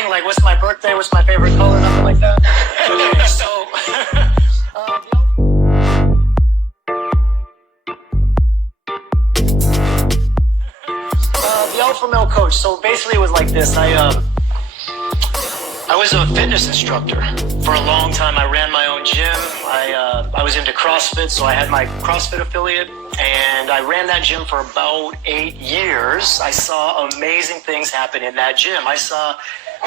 nothing like, what's my birthday, what's my favorite color, nothing like that. Okay, so, the alpha male coach. So basically it was like this. I was a fitness instructor for a long time. I ran my own gym. I was into CrossFit, so I had my CrossFit affiliate, and I ran that gym for about 8 years. I saw amazing things happen in that gym. I saw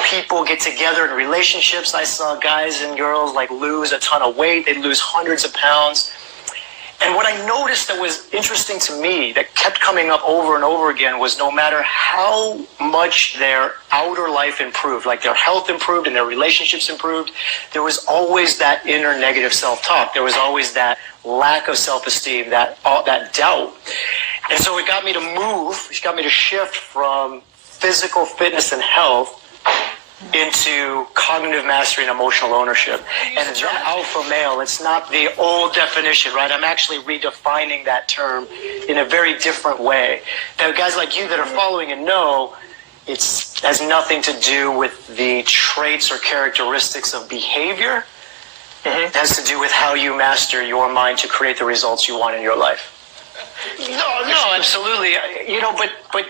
people get together in relationships. I saw guys and girls like lose a ton of weight. They'd lose hundreds of pounds. And what I noticed that was interesting to me, that kept coming up over and over again, was no matter how much their outer life improved, like their health improved and their relationships improved, there was always that inner negative self-talk. There was always that lack of self-esteem, that doubt. And so it got me to move, it got me to shift from physical fitness and health into cognitive mastery and emotional ownership. And the term alpha male, it's not the old definition, right? I'm actually redefining that term in a very different way. That guys like you that are following and know, it has nothing to do with the traits or characteristics of behavior. It has to do with how you master your mind to create the results you want in your life. No, absolutely. You know, but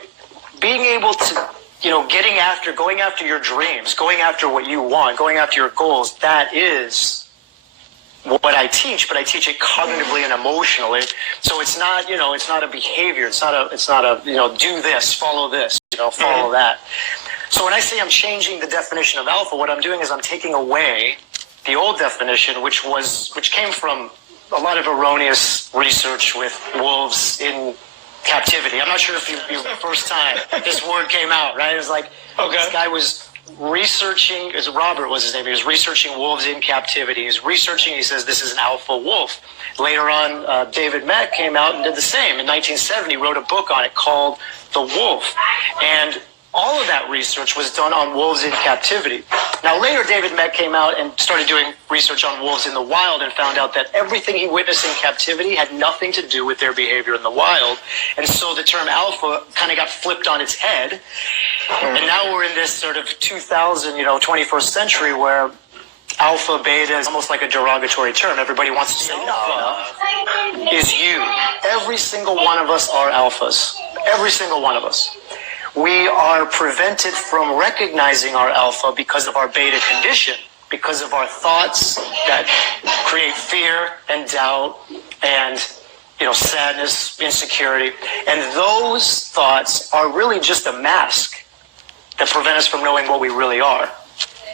being able to, you know, going after your dreams, going after what you want, going after your goals, that is what I teach, but I teach it cognitively and emotionally. So it's not, you know, it's not a behavior. It's not a, you know, do this, follow this, you know, follow that. So when I say I'm changing the definition of alpha, what I'm doing is I'm taking away the old definition, which came from a lot of erroneous research with wolves in captivity. I'm not sure if you first time this word came out, right? It was like, this guy was researching, Robert was his name, he was researching wolves in captivity. He was researching, he says, this is an alpha wolf. Later on, David Mack came out and did the same. In 1970, wrote a book on it called The Wolf. And all of that research was done on wolves in captivity. Now, later, David Mack came out and started doing research on wolves in the wild and found out that everything he witnessed in captivity had nothing to do with their behavior in the wild. And so the term alpha kind of got flipped on its head. And now we're in this sort of 21st century where alpha, beta is almost like a derogatory term. Everybody wants to say alpha is you. Every single one of us are alphas. Every single one of us. We are prevented from recognizing our alpha because of our beta condition, because of our thoughts that create fear and doubt and, you know, sadness, insecurity. And those thoughts are really just a mask that prevent us from knowing what we really are,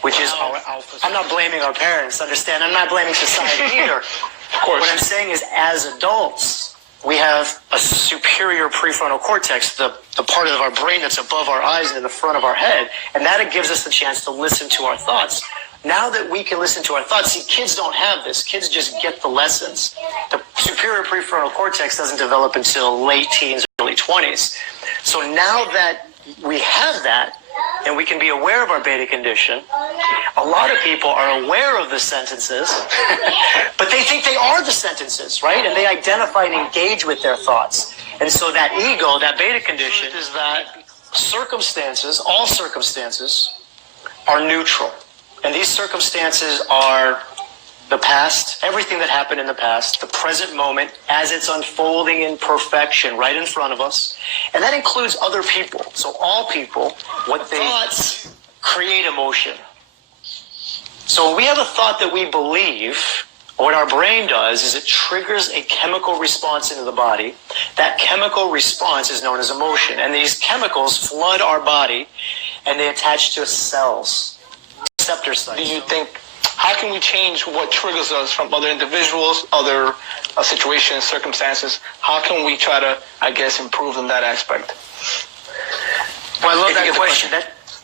which is our alpha. I'm not blaming our parents, understand? I'm not blaming society either. Of course. What I'm saying is, as adults, we have a superior prefrontal cortex, the part of our brain that's above our eyes and in the front of our head, and that gives us the chance to listen to our thoughts. Now that we can listen to our thoughts, see, kids don't have this. Kids just get the lessons. The superior prefrontal cortex doesn't develop until late teens, early 20s. So now that we have that, and we can be aware of our beta condition, a lot of people are aware of the sentences, but they think they are the sentences, right? And they identify and engage with their thoughts. And so that ego, that beta condition, is that circumstances, all circumstances, are neutral. And these circumstances are the past, everything that happened in the past, the present moment as it's unfolding in perfection right in front of us. And that includes other people. So all people, what they thoughts create emotion. So when we have a thought that we believe, what our brain does is it triggers a chemical response into the body. That chemical response is known as emotion. And these chemicals flood our body and they attach to cells, receptor sites. Do you think, how can we change what triggers us from other individuals, other situations, circumstances? How can we try to, I guess, improve in that aspect? Well, I love that question.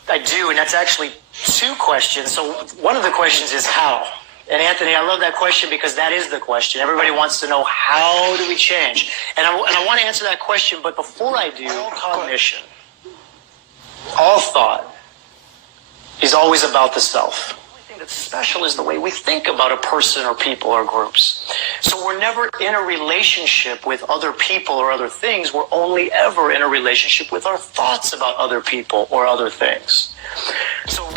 I do, and that's actually two questions. So one of the questions is how. And Anthony, I love that question because that is the question. Everybody wants to know, how do we change? And I want to answer that question, but before I do, all cognition, all thought is always about the self. That's special is the way we think about a person or people or groups. So we're never in a relationship with other people or other things. We're only ever in a relationship with our thoughts about other people or other things. So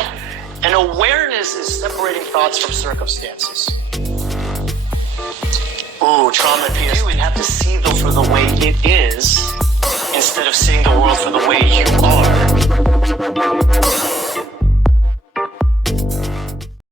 And awareness is separating thoughts from circumstances. Ooh, trauma and PTSD. We'd have to see the